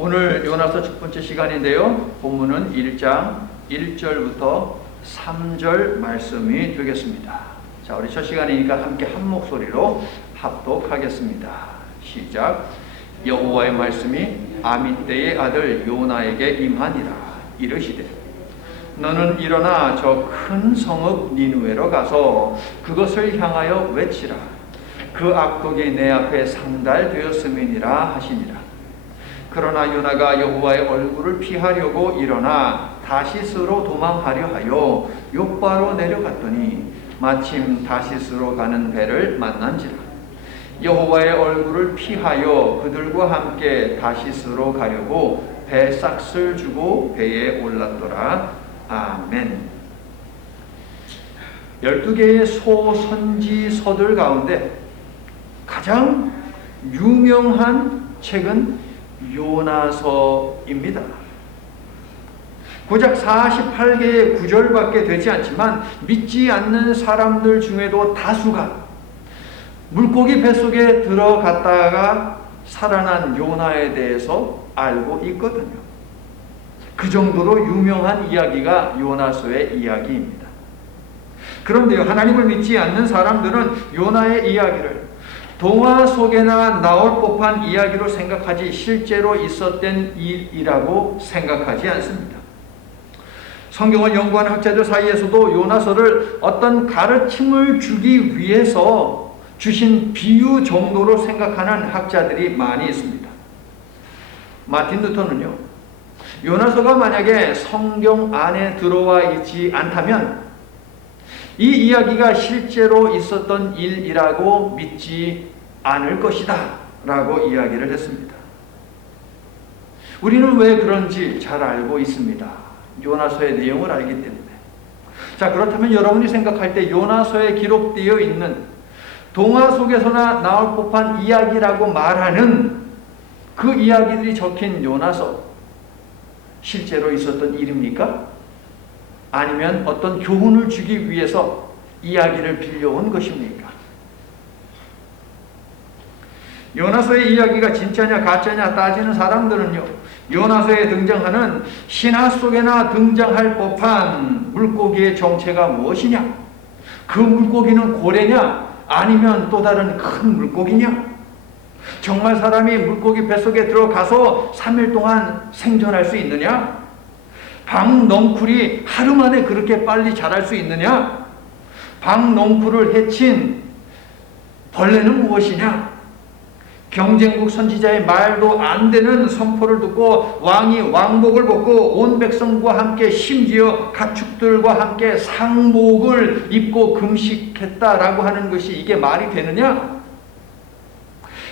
오늘 요나서 첫 번째 시간인데요. 본문은 1장 1절부터 3절 말씀이 되겠습니다. 자, 우리 첫 시간이니까 함께 한 목소리로 합독하겠습니다. 시작. 여호와의 말씀이 아미떼의 아들 요나에게 임하니라. 이르시되 너는 일어나 저 큰 성읍 니느웨로 가서 그것을 향하여 외치라. 그 악독이 내 앞에 상달되었음이니라 하시니라. 그러나 요나가 여호와의 얼굴을 피하려고 일어나 다시스로 도망하려 하여 욥바로 내려갔더니 마침 다시스로 가는 배를 만난지라. 여호와의 얼굴을 피하여 그들과 함께 다시스로 가려고 배삭을 주고 배에 올랐더라. 아멘. 12개의 소선지서들 가운데 가장 유명한 책은 요나서입니다. 고작 48개의 구절밖에 되지 않지만 믿지 않는 사람들 중에도 다수가 물고기 뱃속에 들어갔다가 살아난 요나에 대해서 알고 있거든요. 그 정도로 유명한 이야기가 요나서의 이야기입니다. 그런데요, 하나님을 믿지 않는 사람들은 요나의 이야기를 동화 속에나 나올 법한 이야기로 생각하지 실제로 있었던 일이라고 생각하지 않습니다. 성경을 연구하는 학자들 사이에서도 요나서를 어떤 가르침을 주기 위해서 주신 비유 정도로 생각하는 학자들이 많이 있습니다. 마틴 루터는요, 요나서가 만약에 성경 안에 들어와 있지 않다면 이 이야기가 실제로 있었던 일이라고 믿지 않을 것이다 라고 이야기를 했습니다. 우리는 왜 그런지 잘 알고 있습니다. 요나서의 내용을 알기 때문에. 자, 그렇다면 여러분이 생각할 때 요나서에 기록되어 있는 동화 속에서나 나올 법한 이야기라고 말하는 그 이야기들이 적힌 요나서, 실제로 있었던 일입니까? 아니면 어떤 교훈을 주기 위해서 이야기를 빌려온 것입니까? 요나서의 이야기가 진짜냐 가짜냐 따지는 사람들은요, 요나서에 등장하는 신화 속에나 등장할 법한 물고기의 정체가 무엇이냐? 그 물고기는 고래냐? 아니면 또 다른 큰 물고기냐? 정말 사람이 물고기 뱃속에 들어가서 3일 동안 생존할 수 있느냐? 박넝쿨이 하루 만에 그렇게 빨리 자랄 수 있느냐? 박넝쿨을 해친 벌레는 무엇이냐? 경쟁국 선지자의 말도 안 되는 선포를 듣고 왕이 왕복을 벗고 온 백성과 함께 심지어 가축들과 함께 상복을 입고 금식했다라고 하는 것이 이게 말이 되느냐?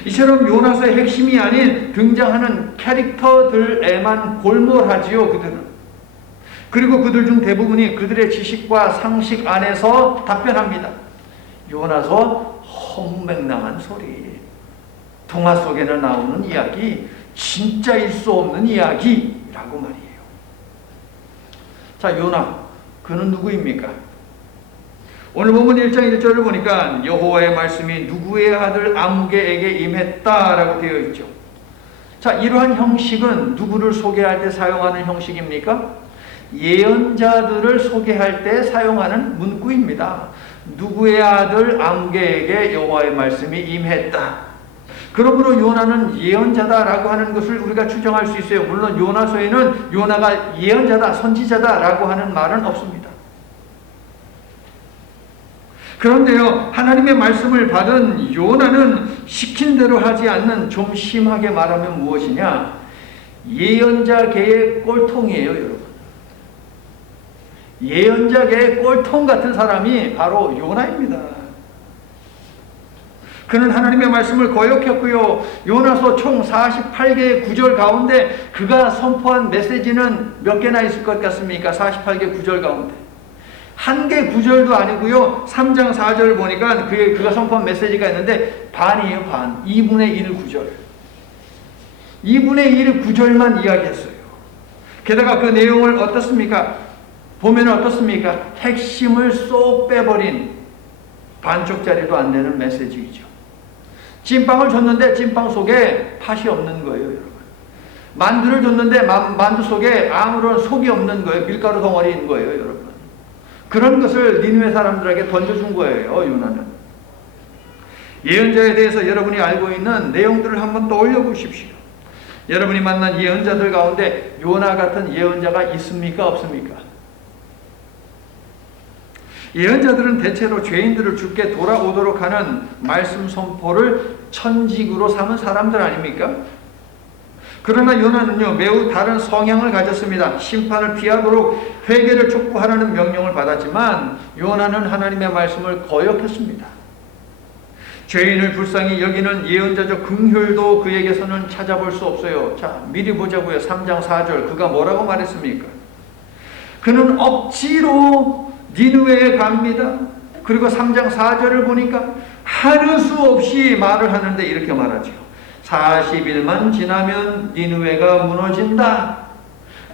이처럼 요나서의 핵심이 아닌 등장하는 캐릭터들에만 골몰하지요, 그들은. 그리고 그들 중 대부분이 그들의 지식과 상식 안에서 답변합니다. 요나서 헛맹랑한 소리, 동화 속에는 나오는 이야기, 진짜일 수 없는 이야기라고 말이에요. 자, 요나, 그는 누구입니까? 오늘 본문 1장 1절을 보니까 여호와의 말씀이 누구의 아들 아무개에게 임했다라고 되어 있죠. 자, 이러한 형식은 누구를 소개할 때 사용하는 형식입니까? 예언자들을 소개할 때 사용하는 문구입니다. 누구의 아들 아무개에게 여호와의 말씀이 임했다. 그러므로 요나는 예언자다라고 하는 것을 우리가 추정할 수 있어요. 물론 요나서에는 요나가 예언자다, 선지자다라고 하는 말은 없습니다. 그런데요, 하나님의 말씀을 받은 요나는 시킨 대로 하지 않는, 좀 심하게 말하면 무엇이냐? 예언자계의 꼴통이에요, 여러분. 예언자계의 꼴통 같은 사람이 바로 요나입니다. 그는 하나님의 말씀을 거역했고요. 요나서 총 48개의 구절 가운데 그가 선포한 메시지는 몇 개나 있을 것 같습니까? 48개 구절 가운데 한 개 구절도 아니고요. 3장 4절을 보니까 그가 선포한 메시지가 있는데 반이에요, 반. 2분의 1 구절. 2분의 1 구절만 이야기했어요. 게다가 그 내용을 어떻습니까? 보면 어떻습니까? 핵심을 쏙 빼버린 반쪽짜리도 안 되는 메시지이죠. 찐빵을 줬는데 찐빵 속에 팥이 없는 거예요, 여러분. 만두를 줬는데 만두 속에 아무런 속이 없는 거예요. 밀가루 덩어리인 거예요, 여러분. 그런 것을 니느웨 사람들에게 던져준 거예요, 요나는. 예언자에 대해서 여러분이 알고 있는 내용들을 한번 떠올려 보십시오. 여러분이 만난 예언자들 가운데 요나 같은 예언자가 있습니까? 없습니까? 예언자들은 대체로 죄인들을 주께 돌아오도록 하는 말씀 선포를 천직으로 삼은 사람들 아닙니까? 그러나 요나는요, 매우 다른 성향을 가졌습니다. 심판을 피하도록 회개를 촉구하라는 명령을 받았지만 요나는 하나님의 말씀을 거역했습니다. 죄인을 불쌍히 여기는 예언자적 긍휼도 그에게서는 찾아볼 수 없어요. 자, 미리 보자고요. 3장 4절 그가 뭐라고 말했습니까? 그는 억지로 니느웨에 갑니다. 그리고 3장 4절을 보니까 하는 수 없이 말을 하는데 이렇게 말하죠. 40일만 지나면 니느웨가 무너진다.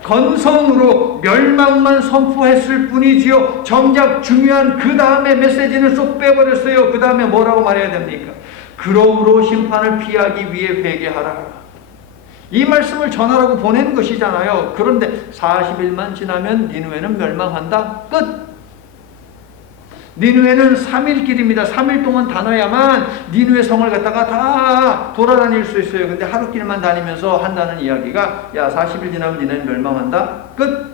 건성으로 멸망만 선포했을 뿐이지요. 정작 중요한 그 다음에 메시지는 쏙 빼버렸어요. 그 다음에 뭐라고 말해야 됩니까? 그러므로 심판을 피하기 위해 회개하라. 이 말씀을 전하라고 보낸 것이잖아요. 그런데 40일만 지나면 니느웨는 멸망한다. 끝. 니느웨는 3일 길입니다. 3일 동안 다녀야만 니느웨 성을 갖다가 다 돌아다닐 수 있어요. 근데 하루 길만 다니면서 한다는 이야기가 야 40일 지나면 니네는 멸망한다. 끝.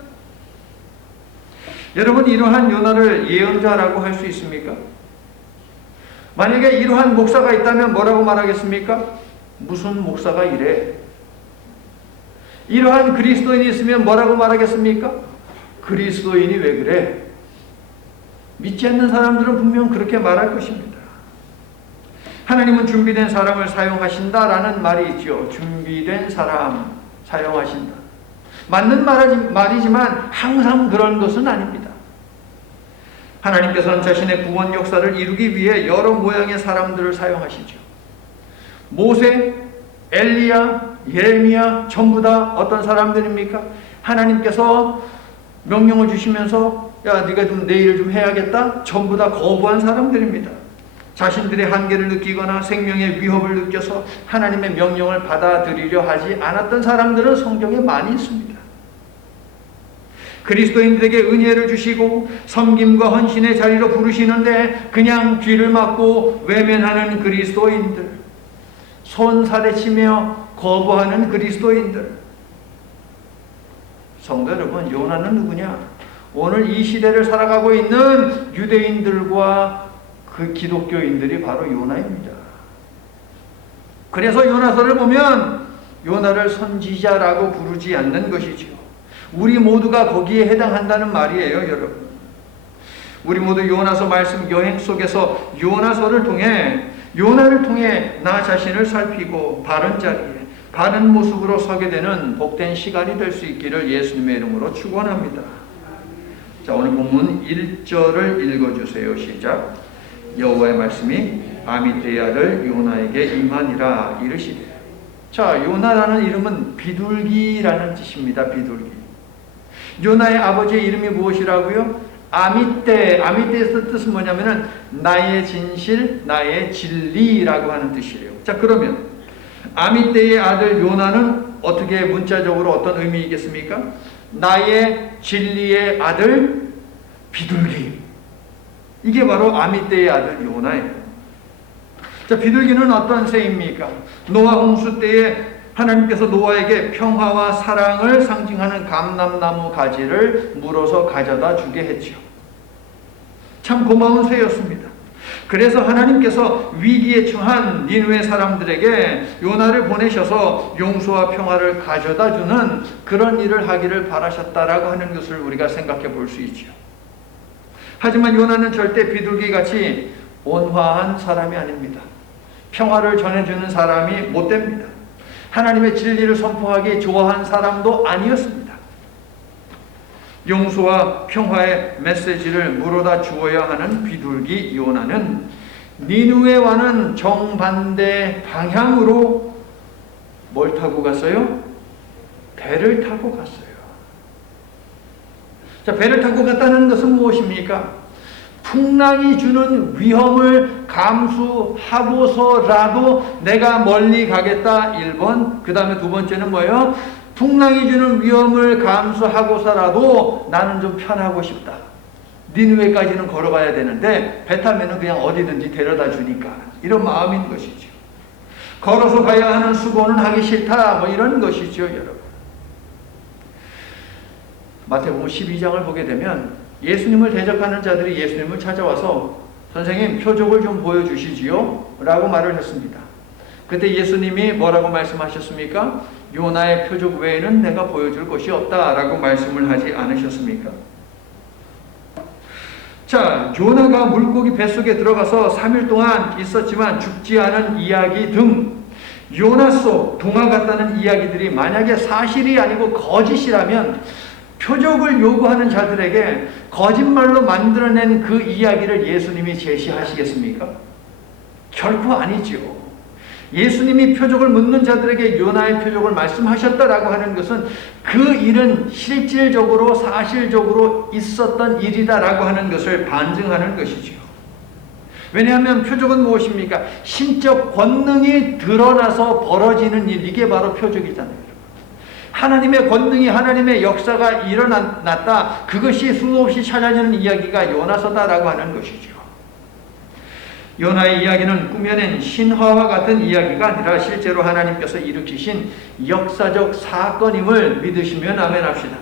여러분 이러한 요나를 예언자라고 할 수 있습니까? 만약에 이러한 목사가 있다면 뭐라고 말하겠습니까? 무슨 목사가 이래? 이러한 그리스도인이 있으면 뭐라고 말하겠습니까? 그리스도인이 왜 그래? 믿지 않는 사람들은 분명 그렇게 말할 것입니다. 하나님은 준비된 사람을 사용하신다라는 말이 있죠. 준비된 사람 사용하신다. 맞는 말이지만 항상 그런 것은 아닙니다. 하나님께서는 자신의 구원 역사를 이루기 위해 여러 모양의 사람들을 사용하시죠. 모세, 엘리야, 예레미야 전부 다 어떤 사람들입니까? 하나님께서 명령을 주시면서 야 네가 좀 내 일을 좀 해야겠다. 전부 다 거부한 사람들입니다. 자신들의 한계를 느끼거나 생명의 위협을 느껴서 하나님의 명령을 받아들이려 하지 않았던 사람들은 성경에 많이 있습니다. 그리스도인들에게 은혜를 주시고 섬김과 헌신의 자리로 부르시는데 그냥 뒤를 막고 외면하는 그리스도인들, 손사래치며 거부하는 그리스도인들. 성도 여러분, 요나는 누구냐? 오늘 이 시대를 살아가고 있는 유대인들과 그 기독교인들이 바로 요나입니다. 그래서 요나서를 보면 요나를 선지자라고 부르지 않는 것이죠. 우리 모두가 거기에 해당한다는 말이에요, 여러분. 우리 모두 요나서 말씀 여행 속에서 요나서를 요나를 통해 나 자신을 살피고 바른 자리에 바른 모습으로 서게 되는 복된 시간이 될 수 있기를 예수님의 이름으로 축원합니다. 자, 오늘 본문 1절을 읽어주세요. 시작. 여호와의 말씀이 아미떼의 아들 요나에게 임하니라 이르시되. 자, 요나라는 이름은 비둘기라는 뜻입니다. 비둘기. 요나의 아버지의 이름이 무엇이라고요? 아미떼. 아미떼의 뜻은 뭐냐면은 나의 진실, 나의 진리라고 하는 뜻이에요. 자, 그러면 아미떼의 아들 요나는 어떻게 문자적으로 어떤 의미이겠습니까? 나의 진리의 아들 비둘기. 이게 바로 아미떼의 아들 요나예요. 자, 비둘기는 어떤 새입니까? 노아 홍수 때에 하나님께서 노아에게 평화와 사랑을 상징하는 감람나무 가지를 물어서 가져다 주게 했죠. 참 고마운 새였습니다. 그래서 하나님께서 위기에 처한 니느웨 사람들에게 요나를 보내셔서 용서와 평화를 가져다 주는 그런 일을 하기를 바라셨다라고 하는 것을 우리가 생각해 볼 수 있죠. 하지만 요나는 절대 비둘기같이 온화한 사람이 아닙니다. 평화를 전해주는 사람이 못 됩니다. 하나님의 진리를 선포하기 좋아한 사람도 아니었습니다. 용서와 평화의 메시지를 물어다 주어야 하는 비둘기 요나는 니느웨와는 정반대 방향으로 뭘 타고 갔어요? 배를 타고 갔어요. 자, 배를 타고 갔다는 것은 무엇입니까? 풍랑이 주는 위험을 감수하고서라도 내가 멀리 가겠다. 1번. 그 다음에 두 번째는 뭐예요? 풍랑이 주는 위험을 감수하고서라도 나는 좀 편하고 싶다. 니느웨까지는 걸어가야 되는데 배 타면은 그냥 어디든지 데려다 주니까 이런 마음인 것이죠. 걸어서 가야 하는 수고는 하기 싫다. 뭐 이런 것이죠, 여러분. 마태복음 12장을 보게 되면 예수님을 대적하는 자들이 예수님을 찾아와서 선생님 표적을 좀 보여주시지요? 라고 말을 했습니다. 그때 예수님이 뭐라고 말씀하셨습니까? 요나의 표적 외에는 내가 보여줄 것이 없다 라고 말씀을 하지 않으셨습니까? 자, 요나가 물고기 뱃속에 들어가서 3일 동안 있었지만 죽지 않은 이야기 등 요나 속 동화 같다는 이야기들이 만약에 사실이 아니고 거짓이라면 표적을 요구하는 자들에게 거짓말로 만들어낸 그 이야기를 예수님이 제시하시겠습니까? 결코 아니죠. 예수님이 표적을 묻는 자들에게 요나의 표적을 말씀하셨다라고 하는 것은 그 일은 실질적으로 사실적으로 있었던 일이다라고 하는 것을 반증하는 것이죠. 왜냐하면 표적은 무엇입니까? 신적 권능이 드러나서 벌어지는 일, 이게 바로 표적이잖아요. 하나님의 권능이, 하나님의 역사가 일어났다. 그것이 수없이 찾아지는 이야기가 요나서다라고 하는 것이죠. 요나의 이야기는 꾸며낸 신화와 같은 이야기가 아니라 실제로 하나님께서 일으키신 역사적 사건임을 믿으시면 아멘 합시다.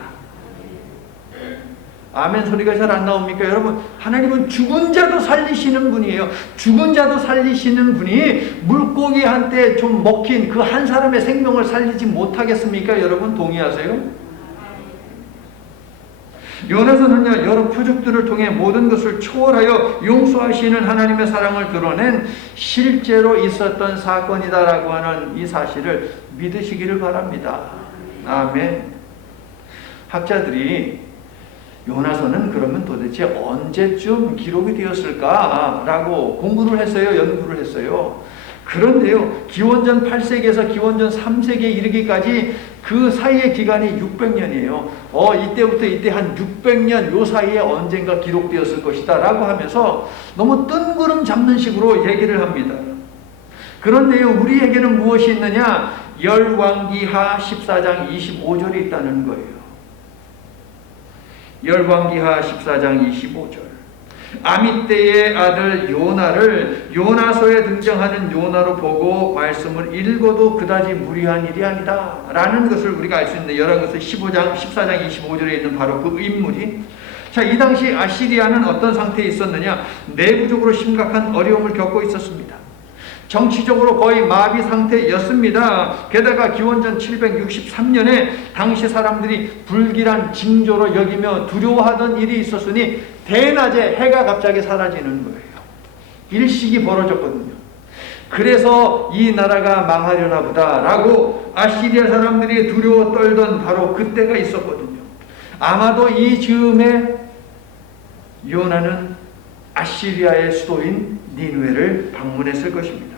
아멘 소리가 잘 안 나옵니까? 여러분, 하나님은 죽은 자도 살리시는 분이에요. 죽은 자도 살리시는 분이 물고기한테 좀 먹힌 그 한 사람의 생명을 살리지 못하겠습니까? 여러분 동의하세요? 요나서는요, 여러 표적들을 통해 모든 것을 초월하여 용서하시는 하나님의 사랑을 드러낸 실제로 있었던 사건이다라고 하는 이 사실을 믿으시기를 바랍니다. 아멘. 학자들이 요나서는 그러면 도대체 언제쯤 기록이 되었을까라고 공부를 했어요, 연구를 했어요. 그런데요, 기원전 8세기에서 기원전 3세기에 이르기까지 그 사이의 기간이 600년이에요. 이때부터 이때 한 600년 요 사이에 언젠가 기록되었을 것이다 라고 하면서 너무 뜬구름 잡는 식으로 얘기를 합니다. 그런데요, 우리에게는 무엇이 있느냐? 열왕기하 14장 25절이 있다는 거예요. 열왕기하 14장 25절. 아미떼의 아들 요나를 요나서에 등장하는 요나로 보고 말씀을 읽어도 그다지 무리한 일이 아니다 라는 것을 우리가 알 수 있는데, 열왕기서 14장 25절에 있는 바로 그 인물이, 자, 이 당시 아시리아는 어떤 상태에 있었느냐? 내부적으로 심각한 어려움을 겪고 있었습니다. 정치적으로 거의 마비 상태였습니다. 게다가 기원전 763년에 당시 사람들이 불길한 징조로 여기며 두려워하던 일이 있었으니 대낮에 해가 갑자기 사라지는 거예요. 일식이 벌어졌거든요. 그래서 이 나라가 망하려나 보다라고 아시리아 사람들이 두려워 떨던 바로 그때가 있었거든요. 아마도 이 즈음에 요나는 아시리아의 수도인 니느웨를 방문했을 것입니다.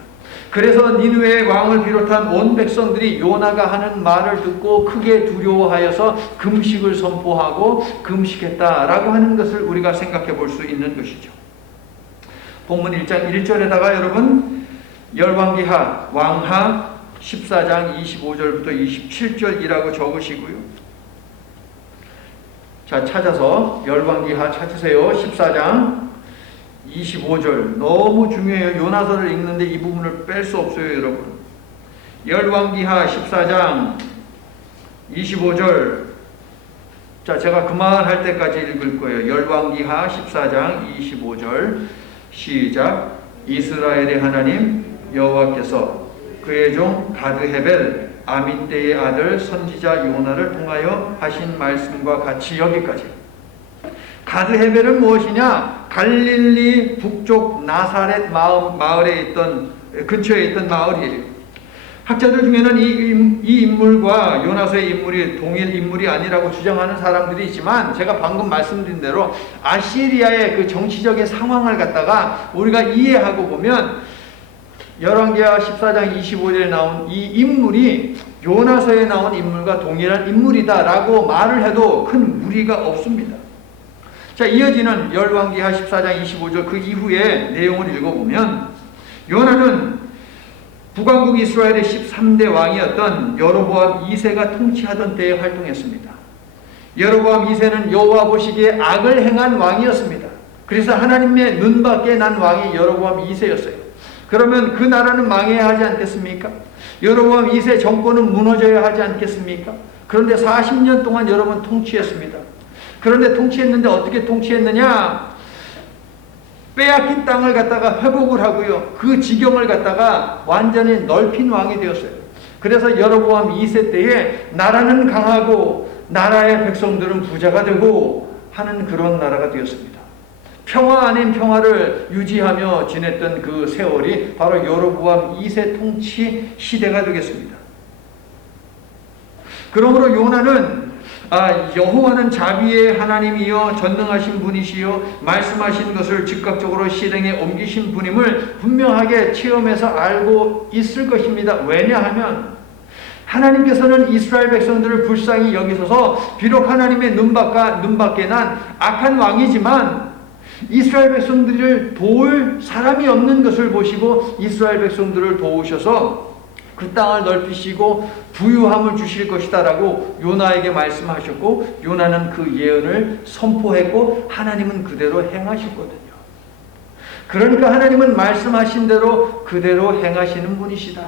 그래서 니느웨의 왕을 비롯한 온 백성들이 요나가 하는 말을 듣고 크게 두려워하여서 금식을 선포하고 금식했다라고 하는 것을 우리가 생각해 볼 수 있는 것이죠. 본문 1장 1절에다가 여러분 열왕기하 왕하 14장 25절부터 27절이라고 적으시고요. 자, 찾아서 열왕기하 찾으세요. 14장 25절 너무 중요해요. 요나서를 읽는데 이 부분을 뺄 수 없어요, 여러분. 열왕기하 14장 25절. 자, 제가 그만할 때까지 읽을 거예요. 열왕기하 14장 25절 시작. 이스라엘의 하나님 여호와께서 그의 종 가드헤벨 아미떼의 아들 선지자 요나를 통하여 하신 말씀과 같이, 여기까지. 가드헤벨은 무엇이냐? 갈릴리 북쪽 나사렛 마을에 있던, 근처에 있던 마을이에요. 학자들 중에는 이 인물과 요나서의 인물이 동일 인물이 아니라고 주장하는 사람들이 있지만, 제가 방금 말씀드린 대로 아시리아의 그 정치적인 상황을 갖다가 우리가 이해하고 보면 열왕기하 14장 25절에 나온 이 인물이 요나서에 나온 인물과 동일한 인물이다라고 말을 해도 큰 무리가 없습니다. 자, 이어지는 열왕기하 14장 25절 그 이후의 내용을 읽어보면 요나는 북왕국 이스라엘의 13대 왕이었던 여로보암 2세가 통치하던 때에 활동했습니다. 여로보암 2세는 여호와 보시기에 악을 행한 왕이었습니다. 그래서 하나님의 눈밖에 난 왕이 여로보암 2세였어요. 그러면 그 나라는 망해야 하지 않겠습니까? 여로보암 2세 정권은 무너져야 하지 않겠습니까? 그런데 40년 동안 여러 번 통치했습니다. 그런데 통치했는데 어떻게 통치했느냐? 빼앗긴 땅을 갖다가 회복을 하고요. 그 지경을 갖다가 완전히 넓힌 왕이 되었어요. 그래서 여로보암 2세 때에 나라는 강하고 나라의 백성들은 부자가 되고 하는 그런 나라가 되었습니다. 평화 아닌 평화를 유지하며 지냈던 그 세월이 바로 여로보암 2세 통치 시대가 되겠습니다. 그러므로 요나는 여호와는 자비의 하나님이여 전능하신 분이시여 말씀하신 것을 즉각적으로 실행에 옮기신 분임을 분명하게 체험해서 알고 있을 것입니다. 왜냐하면 하나님께서는 이스라엘 백성들을 불쌍히 여기셔서 비록 하나님의 눈밖에 난 악한 왕이지만 이스라엘 백성들을 도울 사람이 없는 것을 보시고 이스라엘 백성들을 도우셔서 그 땅을 넓히시고 부유함을 주실 것이다 라고 요나에게 말씀하셨고, 요나는 그 예언을 선포했고 하나님은 그대로 행하셨거든요. 그러니까 하나님은 말씀하신 대로 그대로 행하시는 분이시다.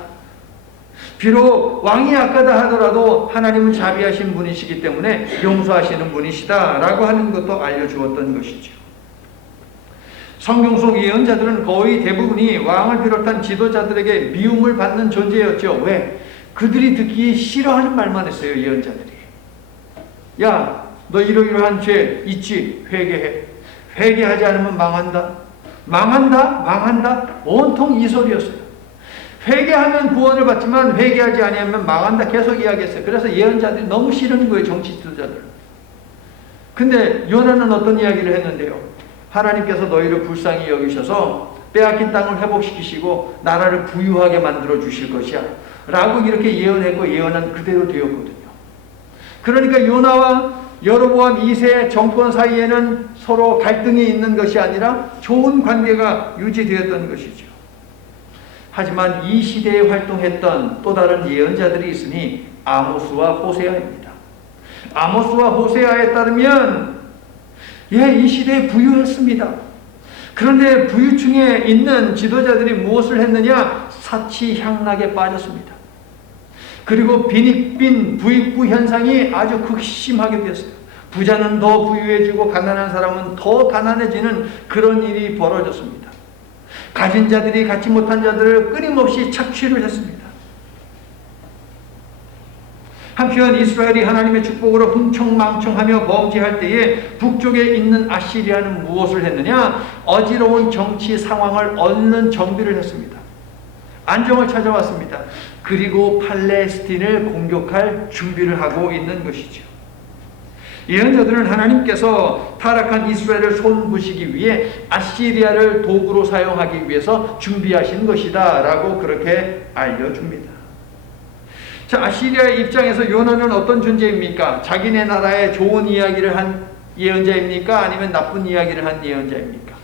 비록 왕이 악하다 하더라도 하나님은 자비하신 분이시기 때문에 용서하시는 분이시다 라고 하는 것도 알려주었던 것이죠. 성경 속 예언자들은 거의 대부분이 왕을 비롯한 지도자들에게 미움을 받는 존재였죠. 왜? 그들이 듣기 싫어하는 말만 했어요. 예언자들이. 야, 너 이러이러한 죄 있지? 회개해. 회개하지 않으면 망한다. 망한다. 온통 이 소리였어요. 회개하면 구원을 받지만 회개하지 아니하면 망한다. 계속 이야기했어요. 그래서 예언자들이 너무 싫은 거예요. 정치 지도자들. 근데 요나는 어떤 이야기를 했는데요? 하나님께서 너희를 불쌍히 여기셔서 빼앗긴 땅을 회복시키시고 나라를 부유하게 만들어 주실 것이야 라고 이렇게 예언했고 예언한 그대로 되었거든요. 그러니까 요나와 여로보암 2세 정권 사이에는 서로 갈등이 있는 것이 아니라 좋은 관계가 유지되었던 것이죠. 하지만 이 시대에 활동했던 또 다른 예언자들이 있으니 아모스와 호세아입니다. 아모스와 호세아에 따르면 이 시대에 부유했습니다. 그런데 부유층에 있는 지도자들이 무엇을 했느냐? 사치향락에 빠졌습니다. 그리고 빈익빈 부익부 현상이 아주 극심하게 되었어요. 부자는 더 부유해지고 가난한 사람은 더 가난해지는 그런 일이 벌어졌습니다. 가진 자들이 갖지 못한 자들을 끊임없이 착취를 했습니다. 한편 이스라엘이 하나님의 축복으로 흥청망청하며 범죄할 때에 북쪽에 있는 아시리아는 무엇을 했느냐? 어지러운 정치 상황을 얼른 정비를 했습니다. 안정을 찾아왔습니다. 그리고 팔레스틴을 공격할 준비를 하고 있는 것이죠. 예언자들은 하나님께서 타락한 이스라엘을 손보시기 위해 아시리아를 도구로 사용하기 위해서 준비하신 것이다 라고 그렇게 알려줍니다. 자, 아시리아의 입장에서 요나는 어떤 존재입니까? 자기네 나라에 좋은 이야기를 한 예언자입니까? 아니면 나쁜 이야기를 한 예언자입니까?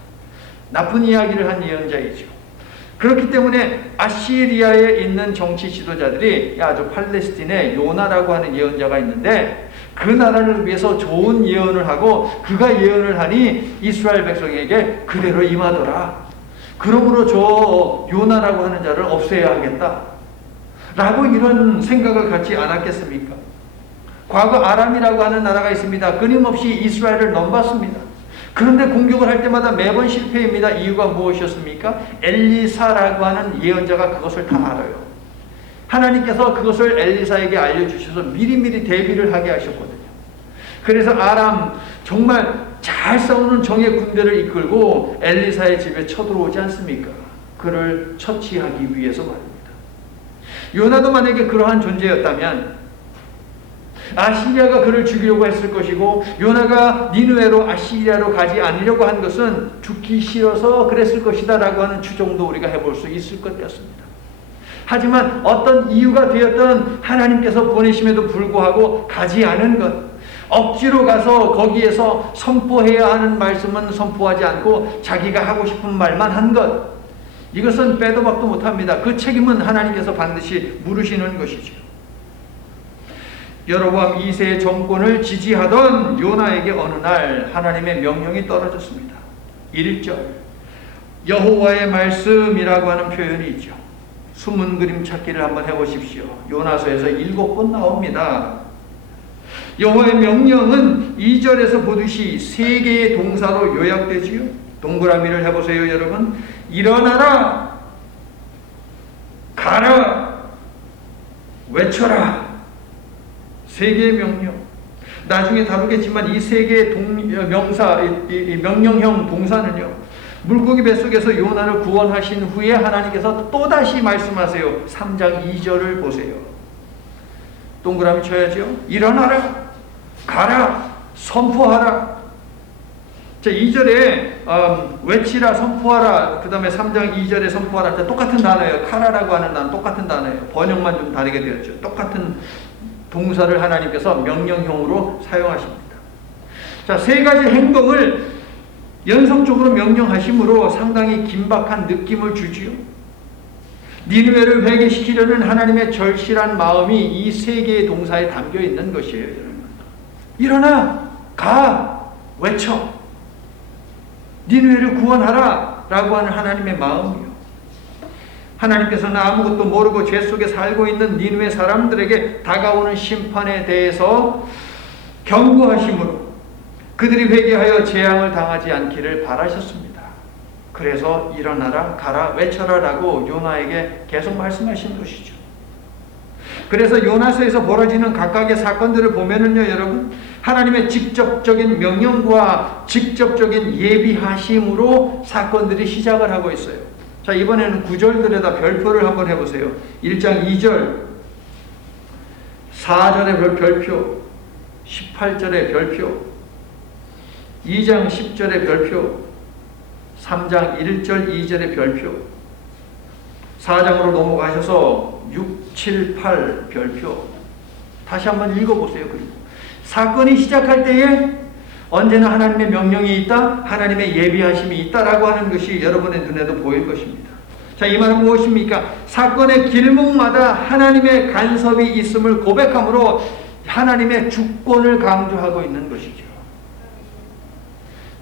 나쁜 이야기를 한 예언자이죠. 그렇기 때문에 아시리아에 있는 정치 지도자들이 아주 팔레스틴에 요나라고 하는 예언자가 있는데 그 나라를 위해서 좋은 예언을 하고 그가 예언을 하니 이스라엘 백성에게 그대로 임하더라. 그러므로 저 요나라고 하는 자를 없애야 하겠다. 라고 이런 생각을 갖지 않았겠습니까? 과거 아람이라고 하는 나라가 있습니다. 끊임없이 이스라엘을 넘봤습니다. 그런데 공격을 할 때마다 매번 실패입니다. 이유가 무엇이었습니까? 엘리사라고 하는 예언자가 그것을 다 알아요. 하나님께서 그것을 엘리사에게 알려주셔서 미리미리 대비를 하게 하셨거든요. 그래서 아람 정말 잘 싸우는 정예 군대를 이끌고 엘리사의 집에 쳐들어오지 않습니까? 그를 처치하기 위해서 말입니다. 요나도 만약에 그러한 존재였다면 아시리아가 그를 죽이려고 했을 것이고 요나가 니느웨로 아시리아로 가지 않으려고 한 것은 죽기 싫어서 그랬을 것이다 라고 하는 추정도 우리가 해볼 수 있을 것 같습니다. 하지만 어떤 이유가 되었던 하나님께서 보내심에도 불구하고 가지 않은 것, 억지로 가서 거기에서 선포해야 하는 말씀은 선포하지 않고 자기가 하고 싶은 말만 한 것, 이것은 빼도 박도 못합니다. 그 책임은 하나님께서 반드시 물으시는 것이죠. 여로보암 2세의 정권을 지지하던 요나에게 어느 날 하나님의 명령이 떨어졌습니다. 1절 여호와의 말씀이라고 하는 표현이 있죠. 숨은 그림 찾기를 한번 해보십시오. 요나서에서 7번 나옵니다. 여호와의 명령은 2절에서 보듯이 3개의 동사로 요약되지요. 동그라미를 해보세요, 여러분. 일어나라, 가라, 외쳐라. 3개의 명령. 나중에 다루겠지만 이 3개의 명사, 이 명령형 동사는요, 물고기 뱃속에서 요나를 구원하신 후에 하나님께서 또다시 말씀하세요. 3장 2절을 보세요. 동그라미 쳐야죠. 일어나라, 가라, 선포하라. 자, 2절에 외치라, 선포하라. 그 다음에 3장 2절에 선포하라. 똑같은 단어예요. 카라라고 하는 단어 똑같은 단어예요. 번역만 좀 다르게 되었죠. 똑같은 동사를 하나님께서 명령형으로 사용하십니다. 자, 3가지 행동을 연속적으로 명령하심으로 상당히 긴박한 느낌을 주지요. 니느웨를 회개시키려는 하나님의 절실한 마음이 이 3개의 동사에 담겨 있는 것이에요, 여러분. 일어나, 가, 외쳐. 니느웨를 구원하라 라고 하는 하나님의 마음이요. 하나님께서는 아무것도 모르고 죄 속에 살고 있는 니느웨 사람들에게 다가오는 심판에 대해서 경고하심으로 그들이 회개하여 재앙을 당하지 않기를 바라셨습니다. 그래서 일어나라, 가라, 외쳐라 라고 요나에게 계속 말씀하신 것이죠. 그래서 요나서에서 벌어지는 각각의 사건들을 보면은요, 여러분, 하나님의 직접적인 명령과 직접적인 예비하심으로 사건들이 시작을 하고 있어요. 자, 이번에는 구절들에다 별표를 한번 해보세요. 1장 2절, 4절의 별표, 18절의 별표, 2장 10절의 별표, 3장 1절 2절의 별표, 4장으로 넘어가셔서 6, 7, 8 별표. 다시 한번 읽어보세요. 그리고 사건이 시작할 때에 언제나 하나님의 명령이 있다, 하나님의 예비하심이 있다라고 하는 것이 여러분의 눈에도 보일 것입니다. 자, 이 말은 무엇입니까? 사건의 길목마다 하나님의 간섭이 있음을 고백함으로 하나님의 주권을 강조하고 있는 것이죠.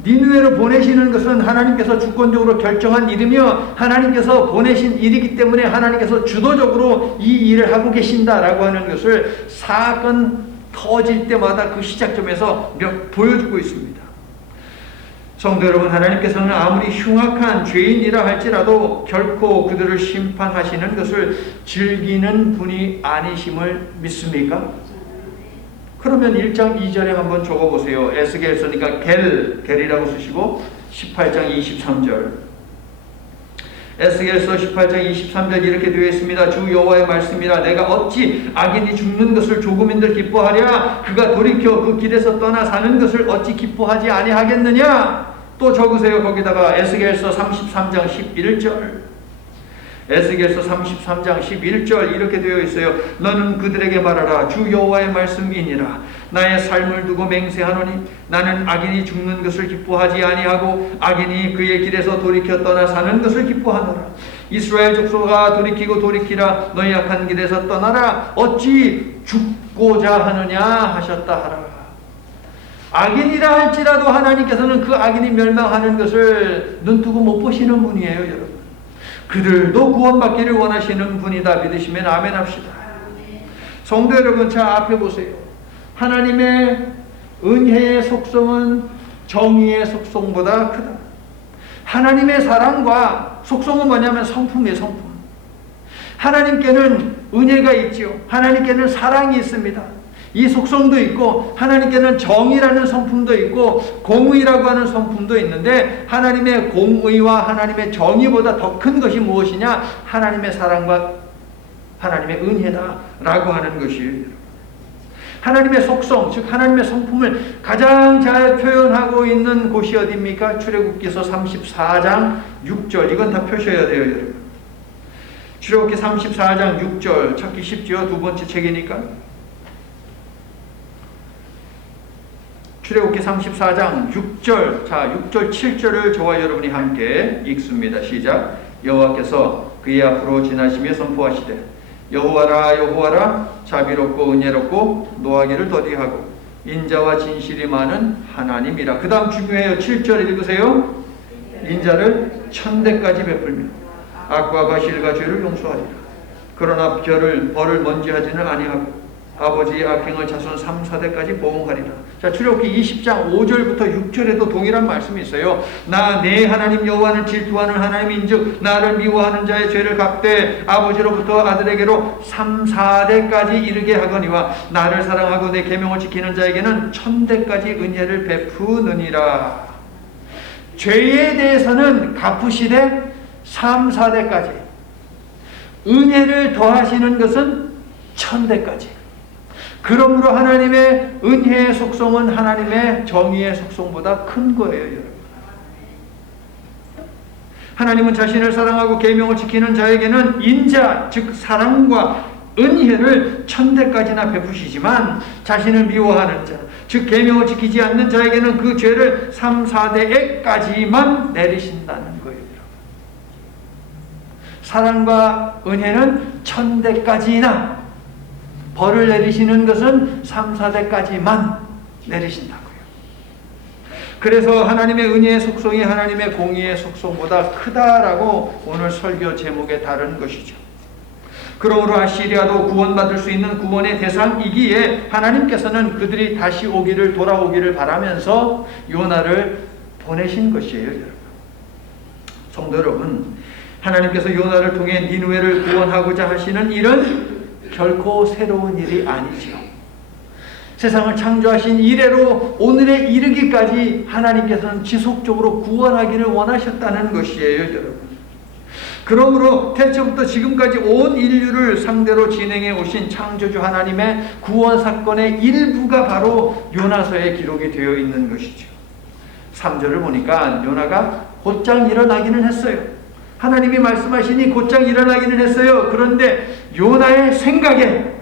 니느웨로 보내시는 것은 하나님께서 주권적으로 결정한 일이며 하나님께서 보내신 일이기 때문에 하나님께서 주도적으로 이 일을 하고 계신다라고 하는 것을 사건 터질 때마다 그 시작점에서 보여주고 있습니다. 성도 여러분, 하나님께서는 아무리 흉악한 죄인이라 할지라도 결코 그들을 심판하시는 것을 즐기는 분이 아니심을 믿습니까? 그러면 1장 2절에 한번 적어보세요. 에스겔서니까 겔이라고 쓰시고 18장 23절. 에스겔서 18장 23절 이렇게 되어 있습니다. 주 여호와의 말씀이라 내가 어찌 악인이 죽는 것을 조금인들 기뻐하랴. 그가 돌이켜 그 길에서 떠나 사는 것을 어찌 기뻐하지 아니하겠느냐. 또 적으세요. 거기다가 에스겔서 33장 11절. 에스겔서 33장 11절 이렇게 되어 있어요. 너는 그들에게 말하라. 주 여호와의 말씀이니라. 나의 삶을 두고 맹세하노니 나는 악인이 죽는 것을 기뻐하지 아니하고 악인이 그의 길에서 돌이켜 떠나 사는 것을 기뻐하노라. 이스라엘 족속아 돌이키고 돌이키라. 너희 악한 길에서 떠나라. 어찌 죽고자 하느냐 하셨다 하라. 악인이라 할지라도 하나님께서는 그 악인이 멸망하는 것을 눈뜨고 못 보시는 분이에요, 여러분. 그들도 구원받기를 원하시는 분이다 믿으시면 아멘 합시다. 성도 여러분, 자 앞에 보세요. 하나님의 은혜의 속성은 정의의 속성보다 크다. 하나님의 사랑과 속성은 뭐냐면 성품이에요, 성품. 하나님께는 은혜가 있죠. 하나님께는 사랑이 있습니다. 이 속성도 있고 하나님께는 정의라는 성품도 있고 공의라고 하는 성품도 있는데 하나님의 공의와 하나님의 정의보다 더 큰 것이 무엇이냐? 하나님의 사랑과 하나님의 은혜다라고 하는 것이에요. 하나님의 속성, 즉 하나님의 성품을 가장 잘 표현하고 있는 곳이 어디입니까? 출애굽기서 34장 6절. 이건 다 표셔야 돼요, 여러분. 출애굽기 34장 6절 찾기 쉽죠? 두 번째 책이니까. 출애굽기 34장 6절, 자 6절 7절을 저와 여러분이 함께 읽습니다. 시작. 여호와께서 그의 앞으로 지나시며 선포하시되 여호와라 여호와라 자비롭고 은혜롭고 노하기를 더디하고 인자와 진실이 많은 하나님이라. 그 다음 중요해요. 7절 읽으세요. 인자를 천대까지 베풀며 악과 과실과 죄를 용서하리라. 그러나 벌을 먼지하지는 아니하고 아버지의 악행을 자손 3, 4대까지 보응하리라. 자, 출애굽기 20장 5절부터 6절에도 동일한 말씀이 있어요. 나 내 하나님 여호와는 질투하는 하나님인즉 나를 미워하는 자의 죄를 갚되 아버지로부터 아들에게로 3, 4대까지 이르게 하거니와 나를 사랑하고 내 계명을 지키는 자에게는 1000대까지 은혜를 베푸느니라. 죄에 대해서는 갚으시되 3, 4대까지, 은혜를 더하시는 것은 1000대까지. 그러므로 하나님의 은혜의 속성은 하나님의 정의의 속성보다 큰 거예요, 여러분. 하나님은 자신을 사랑하고 계명을 지키는 자에게는 인자, 즉 사랑과 은혜를 1000대까지나 베푸시지만 자신을 미워하는 자, 즉 계명을 지키지 않는 자에게는 그 죄를 3, 4대에까지만 내리신다는 거예요. 사랑과 은혜는 1000대까지나, 벌을 내리시는 것은 3, 4대까지만 내리신다고요. 그래서 하나님의 은혜의 속성이 하나님의 공의의 속성보다 크다라고 오늘 설교 제목에 다른 것이죠. 그러므로 아시리아도 구원받을 수 있는 구원의 대상이기에 하나님께서는 그들이 다시 돌아오기를 바라면서 요나를 보내신 것이에요, 여러분. 성도 여러분, 하나님께서 요나를 통해 니느웨를 구원하고자 하시는 일은 결코 새로운 일이 아니죠. 세상을 창조하신 이래로 오늘에 이르기까지 하나님께서는 지속적으로 구원하기를 원하셨다는 것이에요, 여러분. 그러므로 태초부터 지금까지 온 인류를 상대로 진행해 오신 창조주 하나님의 구원 사건의 일부가 바로 요나서에 기록이 되어 있는 것이죠. 3절을 보니까 요나가 곧장 일어나기는 했어요. 하나님이 말씀하시니 곧장 일어나기는 했어요. 그런데 요나의 생각에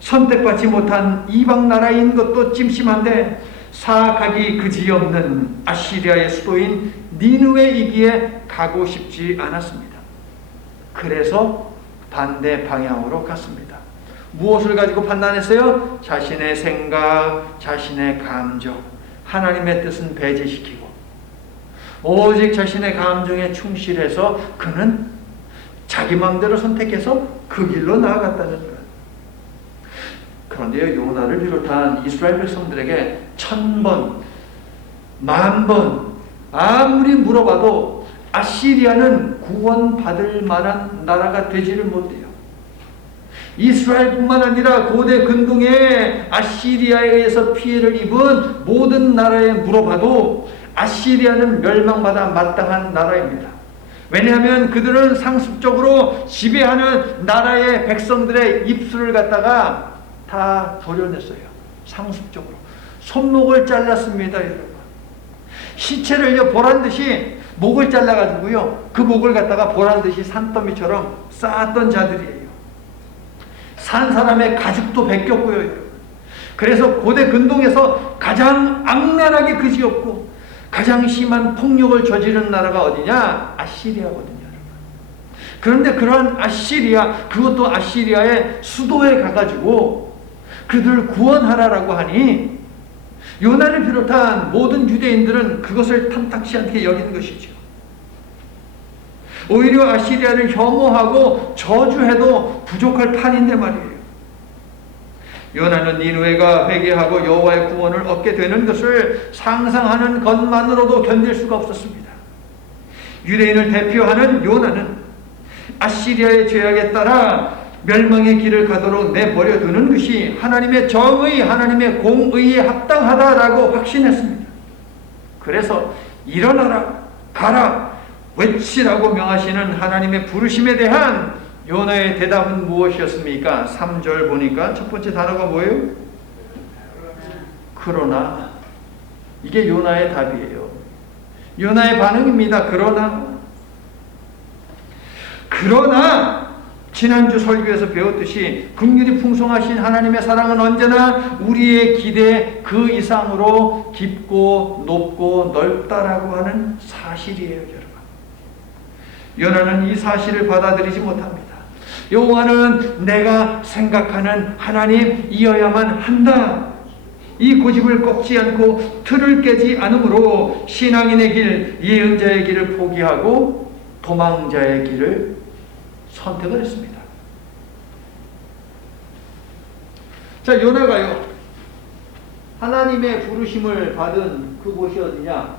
선택받지 못한 이방 나라인 것도 찜찜한데 사악하기 그지없는 아시리아의 수도인 니느웨이기에 가고 싶지 않았습니다. 그래서 반대 방향으로 갔습니다. 무엇을 가지고 판단했어요? 자신의 생각, 자신의 감정, 하나님의 뜻은 배제시키고 오직 자신의 감정에 충실해서 그는 자기 마음대로 선택해서 그 길로 나아갔다는 것. 그런데요, 요나를 비롯한 이스라엘 백성들에게 1000번, 10,000번 아무리 물어봐도 아시리아는 구원받을 만한 나라가 되지를 못해요. 이스라엘뿐만 아니라 고대 근동에 아시리아에 의해서 피해를 입은 모든 나라에 물어봐도 아시리아는 멸망받아 마땅한 나라입니다. 왜냐하면 그들은 상습적으로 지배하는 나라의 백성들의 입술을 갖다가 다 도려냈어요. 상습적으로. 손목을 잘랐습니다, 여러분. 시체를 보란듯이 목을 잘라가지고요, 그 목을 갖다가 보란듯이 산더미처럼 쌓았던 자들이에요. 산 사람의 가죽도 벗겼고요, 여러분. 그래서 고대 근동에서 가장 악랄하게 그지없고 가장 심한 폭력을 저지른 나라가 어디냐? 아시리아거든요. 그런데 그러한 아시리아, 그것도 아시리아의 수도에 가가지고 그들을 구원하라라고 하니 요나를 비롯한 모든 유대인들은 그것을 탐탁치 않게 여긴 것이죠. 오히려 아시리아를 혐오하고 저주해도 부족할 판인데 말이에요. 요나는 니느웨가 회개하고 여호와의 구원을 얻게 되는 것을 상상하는 것만으로도 견딜 수가 없었습니다. 유대인을 대표하는 요나는 아시리아의 죄악에 따라 멸망의 길을 가도록 내버려 두는 것이 하나님의 정의, 하나님의 공의에 합당하다라고 확신했습니다. 그래서 일어나라, 가라, 외치라고 명하시는 하나님의 부르심에 대한 요나의 대답은 무엇이었습니까? 3절 보니까 첫 번째 단어가 뭐예요? 그러나. 이게 요나의 답이에요. 요나의 반응입니다. 그러나 지난주 설교에서 배웠듯이 긍휼이 풍성하신 하나님의 사랑은 언제나 우리의 기대 그 이상으로 깊고 높고 넓다라고 하는 사실이에요, 여러분. 요나는 이 사실을 받아들이지 못합니다. 여호와는 내가 생각하는 하나님이어야만 한다. 이 고집을 꺾지 않고 틀을 깨지 않으므로 신앙인의 길, 예언자의 길을 포기하고 도망자의 길을 선택을 했습니다. 자, 요나가요, 하나님의 부르심을 받은 그곳이 어디냐?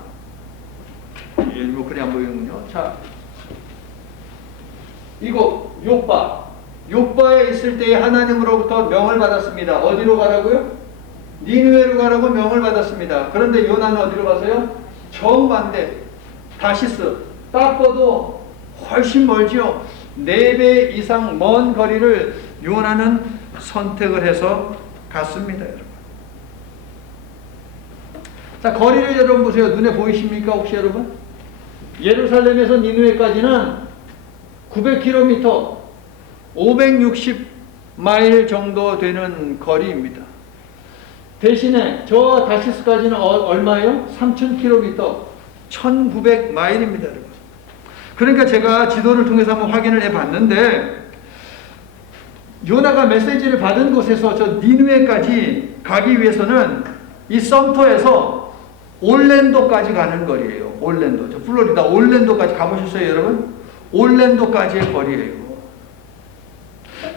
예, 뭐 그래 안 보이는군요. 자, 이곳 요바에 있을 때에 하나님으로부터 명을 받았습니다. 어디로 가라고요? 니느웨로 가라고 명을 받았습니다. 그런데 요나는 어디로 가서요? 정반대 다시스, 딱 봐도 훨씬 멀지요. 4배 이상 먼 거리를 요나는 선택을 해서 갔습니다. 여러분. 자, 거리를 여러분 보세요. 눈에 보이십니까 혹시 여러분? 예루살렘에서 니느웨까지는 900km, 560마일 정도 되는 거리입니다. 대신에 저 다시스까지는 얼마예요? 3000km, 1900마일입니다. 여러분. 그러니까 제가 지도를 통해서 한번 확인을 해봤는데, 요나가 메시지를 받은 곳에서 저 니느웨까지 가기 위해서는 이 썸터에서 올랜도까지 가는 거리예요. 올랜도, 저 플로리다 올랜도까지 가보셨어요, 여러분? 올랜도까지의 거리예요.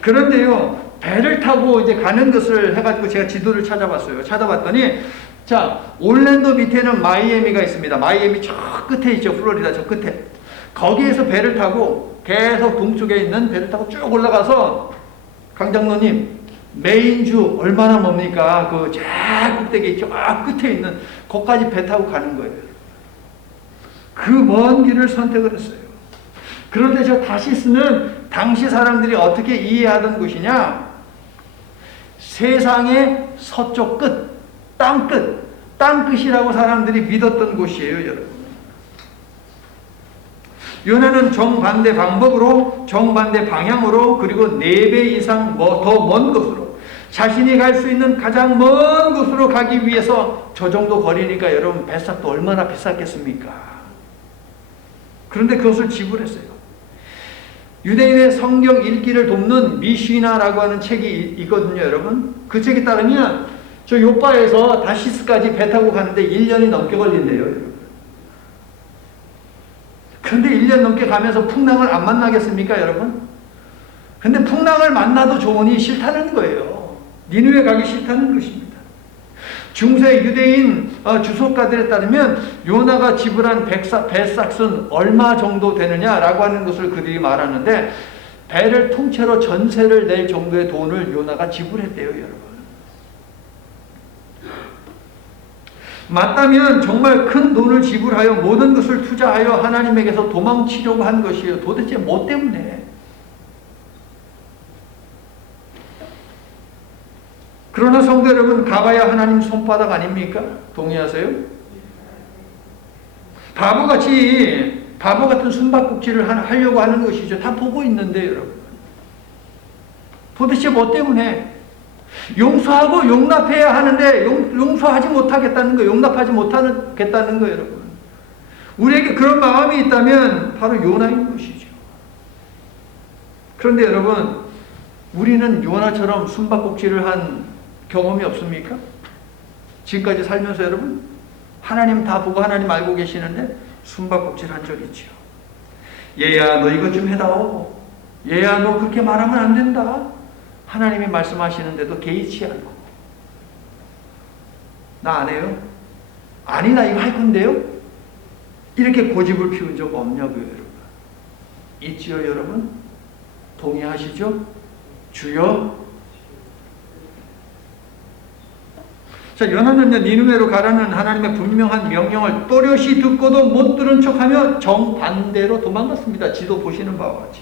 그런데요, 배를 타고 이제 가는 것을 해가지고 제가 지도를 찾아봤어요. 찾아봤더니, 자, 올랜도 밑에는 마이애미가 있습니다. 마이애미 저 끝에 있죠. 플로리다 저 끝에. 거기에서 배를 타고 계속 동쪽에 있는 배를 타고 쭉 올라가서, 강장로님, 메인주 얼마나 멉니까? 그 저 꼭대기 있죠. 끝에 있는 거기까지 배 타고 가는 거예요. 그 먼 길을 선택을 했어요. 그런데 저 다시스는 당시 사람들이 어떻게 이해하던 곳이냐? 세상의 서쪽 끝, 땅끝이라고 사람들이 믿었던 곳이에요, 여러분. 요나는 정반대 방법으로, 정반대 방향으로, 그리고 4배 이상 더 먼 곳으로, 자신이 갈 수 있는 가장 먼 곳으로 가기 위해서 저 정도 거리니까 여러분 배삭도 얼마나 비쌌겠습니까? 그런데 그것을 지불했어요. 유대인의 성경 읽기를 돕는 미시나라고 하는 책이 있거든요, 여러분. 그 책에 따르면 저 요바에서 다시스까지 배 타고 가는데 1년이 넘게 걸린대요, 여러분. 그런데 1년 넘게 가면서 풍랑을 안 만나겠습니까, 여러분? 근데 풍랑을 만나도 좋으니 싫다는 거예요. 니느웨 가기 싫다는 것입니다. 중세 유대인 주석가들에 따르면 요나가 지불한 배삭은 얼마 정도 되느냐라고 하는 것을 그들이 말하는데, 배를 통째로 전세를 낼 정도의 돈을 요나가 지불했대요, 여러분. 맞다면 정말 큰 돈을 지불하여 모든 것을 투자하여 하나님에게서 도망치려고 한 것이에요. 도대체 뭐 때문에? 그러나 성도 여러분, 가봐야 하나님 손바닥 아닙니까? 동의하세요? 바보 같은 숨바꼭질을 하려고 하는 것이죠. 다 보고 있는데, 여러분. 도대체 뭐 때문에? 용서하고 용납해야 하는데 용서하지 못하겠다는 거예요. 용납하지 못하겠다는 거예요, 여러분. 우리에게 그런 마음이 있다면 바로 요나인 것이죠. 그런데 여러분, 우리는 요나처럼 숨바꼭질을 한 경험이 없습니까? 지금까지 살면서 여러분, 하나님 다 보고 하나님 알고 계시는데 숨바꼭질 한 적 있죠. 얘야, 너 이것 좀 해다오. 얘야, 너 그렇게 말하면 안 된다. 하나님이 말씀하시는데도 개의치 않고, 나 안 해요? 아니, 나 이거 할 건데요? 이렇게 고집을 피운 적 없냐고요, 여러분. 있지요, 여러분? 동의하시죠? 주여. 자, 요나는요, 니느웨로 가라는 하나님의 분명한 명령을 또렷이 듣고도 못 들은 척하며 정반대로 도망갔습니다. 지도 보시는 바와 같이.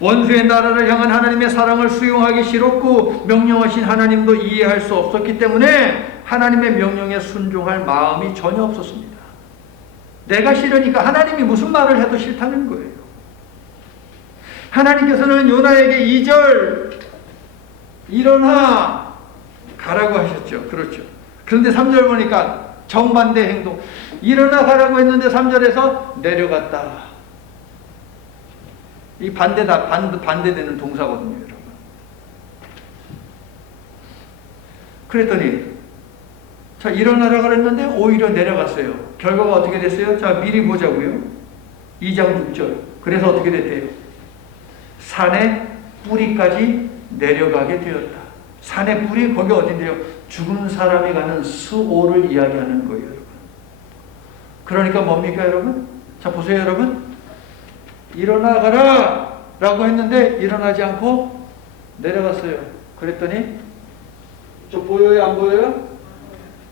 원수의 나라를 향한 하나님의 사랑을 수용하기 싫었고, 명령하신 하나님도 이해할 수 없었기 때문에 하나님의 명령에 순종할 마음이 전혀 없었습니다. 내가 싫으니까 하나님이 무슨 말을 해도 싫다는 거예요. 하나님께서는 요나에게 2절 일어나 가라고 하셨죠. 그렇죠. 그런데 3절 보니까 정반대 행동. 일어나 가라고 했는데 3절에서 내려갔다. 이 반대되는 동사거든요, 여러분. 그랬더니 자, 일어나라 그랬는데 오히려 내려갔어요. 결과가 어떻게 됐어요? 자, 미리 보자고요. 2장 6절. 그래서 어떻게 됐대요? 산의 뿌리까지 내려가게 되었다. 산의 뿌리, 거기 어딘데요? 죽은 사람이 가는 스오를 이야기하는 거예요, 여러분. 그러니까 뭡니까, 여러분? 자, 보세요, 여러분. 일어나가라! 라고 했는데 일어나지 않고 내려갔어요. 그랬더니 좀 보여요, 안 보여요?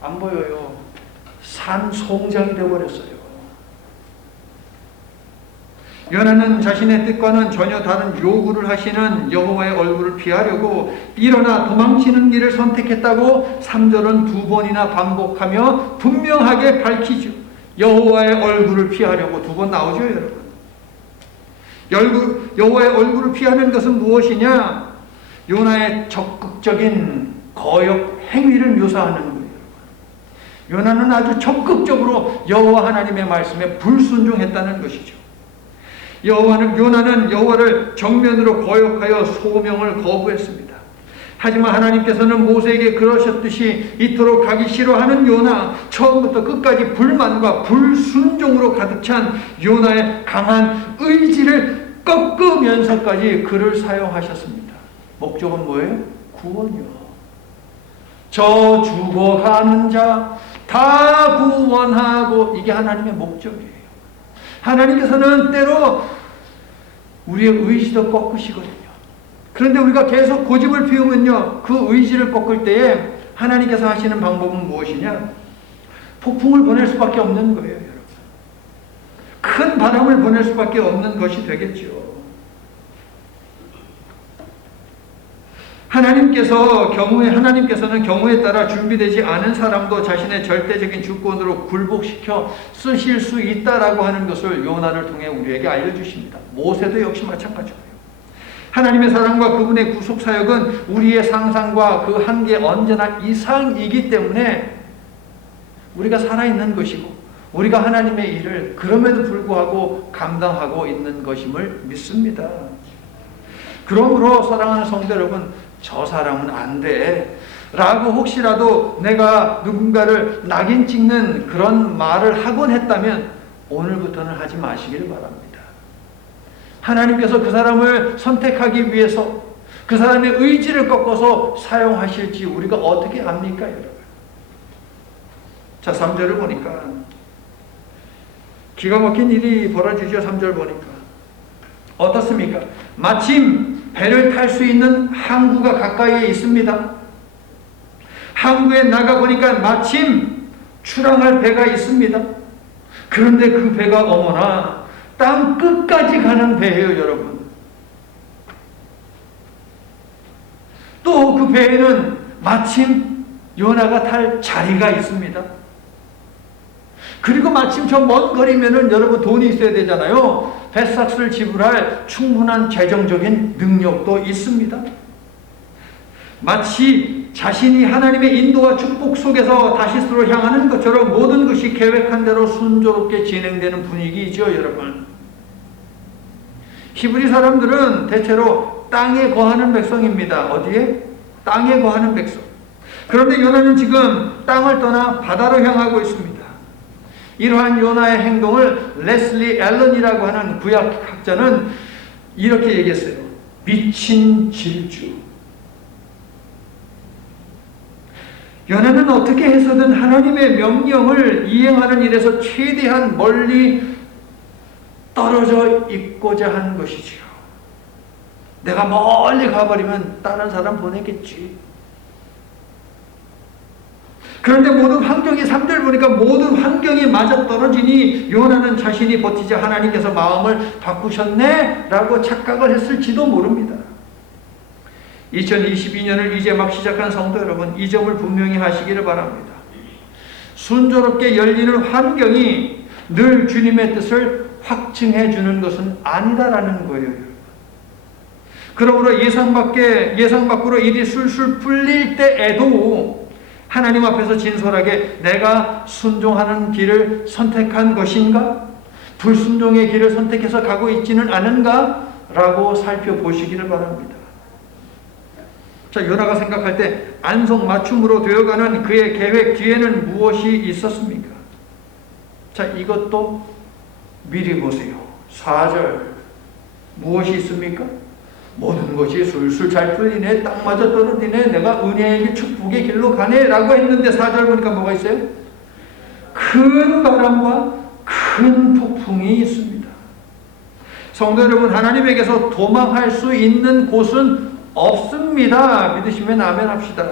안 보여요. 산송장이 되어버렸어요. 요나는 자신의 뜻과는 전혀 다른 요구를 하시는 여호와의 얼굴을 피하려고 일어나 도망치는 길을 선택했다고 3절은 2번이나 반복하며 분명하게 밝히죠. 여호와의 얼굴을 피하려고 2번 나오죠, 여러분. 여호와의 얼굴을 피하는 것은 무엇이냐? 요나의 적극적인 거역 행위를 묘사하는 거예요. 요나는 아주 적극적으로 여호와 하나님의 말씀에 불순종했다는 것이죠. 요나는 여호와를 정면으로 거역하여 소명을 거부했습니다. 하지만 하나님께서는 모세에게 그러셨듯이 이토록 가기 싫어하는 요나, 처음부터 끝까지 불만과 불순종으로 가득 찬 요나의 강한 의지를 꺾으면서까지 그를 사용하셨습니다. 목적은 뭐예요? 구원이요. 저 죽어가는 자 다 구원하고, 이게 하나님의 목적이에요. 하나님께서는 때로 우리의 의지도 꺾으시거든요. 그런데 우리가 계속 고집을 피우면요, 그 의지를 꺾을 때에 하나님께서 하시는 방법은 무엇이냐? 폭풍을 보낼 수밖에 없는 거예요, 여러분. 큰 바람을 보낼 수밖에 없는 것이 되겠죠. 하나님께서는 경우에 따라 준비되지 않은 사람도 자신의 절대적인 주권으로 굴복시켜 쓰실 수 있다라고 하는 것을 요나를 통해 우리에게 알려주십니다. 모세도 역시 마찬가지고요. 하나님의 사랑과 그분의 구속 사역은 우리의 상상과 그 한계 언제나 이상이기 때문에 우리가 살아있는 것이고, 우리가 하나님의 일을 그럼에도 불구하고 감당하고 있는 것임을 믿습니다. 그러므로 사랑하는 성도 여러분, 저 사람은 안 돼 라고 혹시라도 내가 누군가를 낙인 찍는 그런 말을 하곤 했다면 오늘부터는 하지 마시기를 바랍니다. 하나님께서 그 사람을 선택하기 위해서 그 사람의 의지를 꺾어서 사용하실지 우리가 어떻게 압니까, 여러분? 자, 3절을 보니까 기가 막힌 일이 벌어지죠. 3절 보니까 어떻습니까? 마침 배를 탈 수 있는 항구가 가까이에 있습니다. 항구에 나가보니까 마침 출항할 배가 있습니다. 그런데 그 배가 어머나 땅 끝까지 가는 배예요, 여러분. 또 그 배에는 마침 요나가 탈 자리가 있습니다. 그리고 마침 저 먼 거리면은 여러분 돈이 있어야 되잖아요. 배삭스를 지불할 충분한 재정적인 능력도 있습니다. 마치 자신이 하나님의 인도와 축복 속에서 다시스로 향하는 것처럼 모든 것이 계획한 대로 순조롭게 진행되는 분위기이죠, 여러분. 히브리 사람들은 대체로 땅에 거하는 백성입니다. 어디에? 땅에 거하는 백성. 그런데 요나는 지금 땅을 떠나 바다로 향하고 있습니다. 이러한 요나의 행동을 레슬리 앨런이라고 하는 구약학자는 이렇게 얘기했어요. 미친 질주. 요나는 어떻게 해서든 하나님의 명령을 이행하는 일에서 최대한 멀리 떨어져 있고자 한 것이지요. 내가 멀리 가버리면 다른 사람 보내겠지. 그런데 모든 환경이 3절 보니까 모든 환경이 맞아떨어지니 요나는 자신이 버티자 하나님께서 마음을 바꾸셨네 라고 착각을 했을지도 모릅니다. 2022년을 이제 막 시작한 성도 여러분, 이 점을 분명히 하시기를 바랍니다. 순조롭게 열리는 환경이 늘 주님의 뜻을 확증해 주는 것은 아니다라는 거예요. 그러므로 예상 밖으로 일이 술술 풀릴 때에도 하나님 앞에서 진솔하게 내가 순종하는 길을 선택한 것인가? 불순종의 길을 선택해서 가고 있지는 않은가? 라고 살펴보시기를 바랍니다. 자, 요나가 생각할 때 안성맞춤으로 되어가는 그의 계획 뒤에는 무엇이 있었습니까? 자, 이것도 미리 보세요. 4절 무엇이 있습니까? 모든 것이 술술 잘 풀리네, 딱 맞아 떨어지네, 내가 은혜의 길, 축복의 길로 가네 라고 했는데 4절 보니까 뭐가 있어요? 큰 바람과 큰 폭풍이 있습니다. 성도 여러분, 하나님에게서 도망할 수 있는 곳은 없습니다. 믿으시면 아멘 합시다.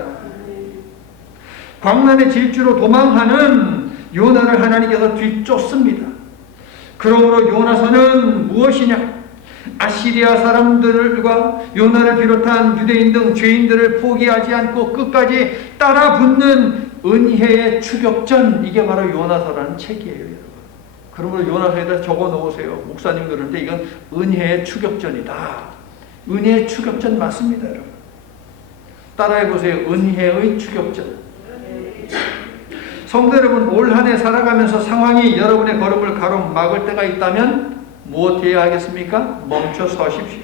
광란의 질주로 도망하는 요나를 하나님께서 뒤쫓습니다. 그러므로 요나서는 무엇이냐? 아시리아 사람들과 요나를 비롯한 유대인 등 죄인들을 포기하지 않고 끝까지 따라 붙는 은혜의 추격전, 이게 바로 요나서라는 책이에요, 여러분. 그러므로 요나서에다 적어 놓으세요. 목사님 그러는데 이건 은혜의 추격전이다. 은혜의 추격전 맞습니다, 여러분. 따라해 보세요. 은혜의 추격전. 성도 여러분, 올 한 해 살아가면서 상황이 여러분의 걸음을 가로막을 때가 있다면 무엇해야 하겠습니까? 멈춰 서십시오.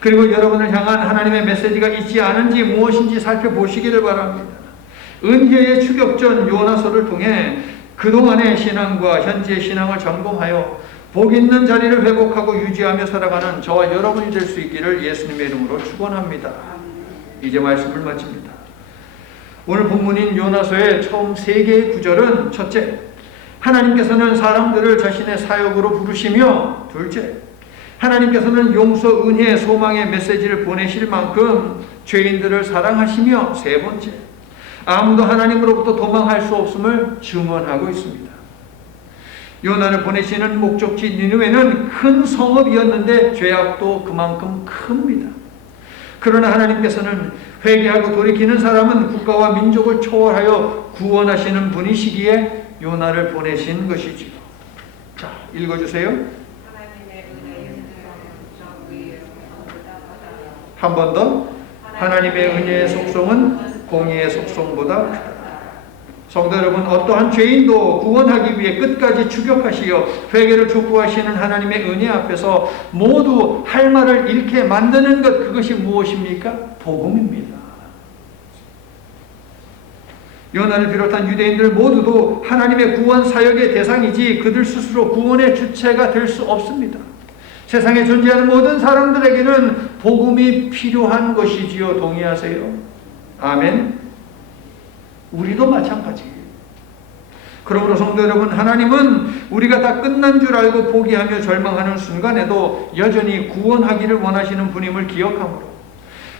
그리고 여러분을 향한 하나님의 메시지가 있지 않은지 무엇인지 살펴보시기를 바랍니다. 은혜의 추격전 요나서를 통해 그동안의 신앙과 현재의 신앙을 점검하여 복 있는 자리를 회복하고 유지하며 살아가는 저와 여러분이 될 수 있기를 예수님의 이름으로 축원합니다. 이제 말씀을 마칩니다. 오늘 본문인 요나서의 처음 3개의 구절은 첫째, 하나님께서는 사람들을 자신의 사역으로 부르시며, 둘째, 하나님께서는 용서, 은혜, 소망의 메시지를 보내실 만큼 죄인들을 사랑하시며, 세 번째, 아무도 하나님으로부터 도망할 수 없음을 증언하고 있습니다. 요나를 보내시는 목적지 니느웨는 큰 성읍이었는데 죄악도 그만큼 큽니다. 그러나 하나님께서는 회개하고 돌이키는 사람은 국가와 민족을 초월하여 구원하시는 분이시기에 요나를 보내신 것이지요. 자, 읽어주세요. 한 번 더. 하나님의 은혜의 속성은 공의의 속성보다 크다. 성도 여러분, 어떠한 죄인도 구원하기 위해 끝까지 추격하시어 회개를 촉구하시는 하나님의 은혜 앞에서 모두 할 말을 잃게 만드는 것, 그것이 무엇입니까? 복음입니다. 요나를 비롯한 유대인들 모두도 하나님의 구원 사역의 대상이지 그들 스스로 구원의 주체가 될 수 없습니다. 세상에 존재하는 모든 사람들에게는 복음이 필요한 것이지요. 동의하세요? 아멘. 우리도 마찬가지예요. 그러므로 성도 여러분, 하나님은 우리가 다 끝난 줄 알고 포기하며 절망하는 순간에도 여전히 구원하기를 원하시는 분임을 기억하므로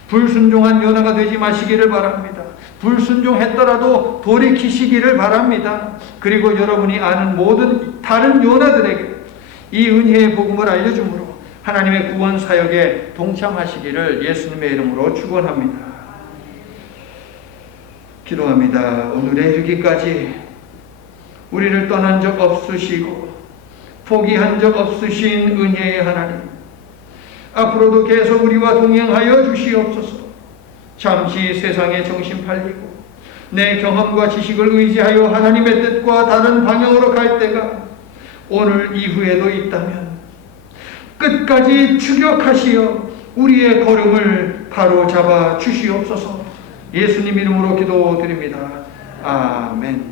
불순종한 요나가 되지 마시기를 바랍니다. 불순종했더라도 돌이키시기를 바랍니다. 그리고 여러분이 아는 모든 다른 요나들에게 이 은혜의 복음을 알려주므로 하나님의 구원 사역에 동참하시기를 예수님의 이름으로 축원합니다. 기도합니다. 오늘에 이르기까지 우리를 떠난 적 없으시고 포기한 적 없으신 은혜의 하나님, 앞으로도 계속 우리와 동행하여 주시옵소서. 잠시 세상에 정신 팔리고 내 경험과 지식을 의지하여 하나님의 뜻과 다른 방향으로 갈 때가 오늘 이후에도 있다면 끝까지 추격하시어 우리의 걸음을 바로 잡아 주시옵소서. 예수님 이름으로 기도드립니다. 아멘.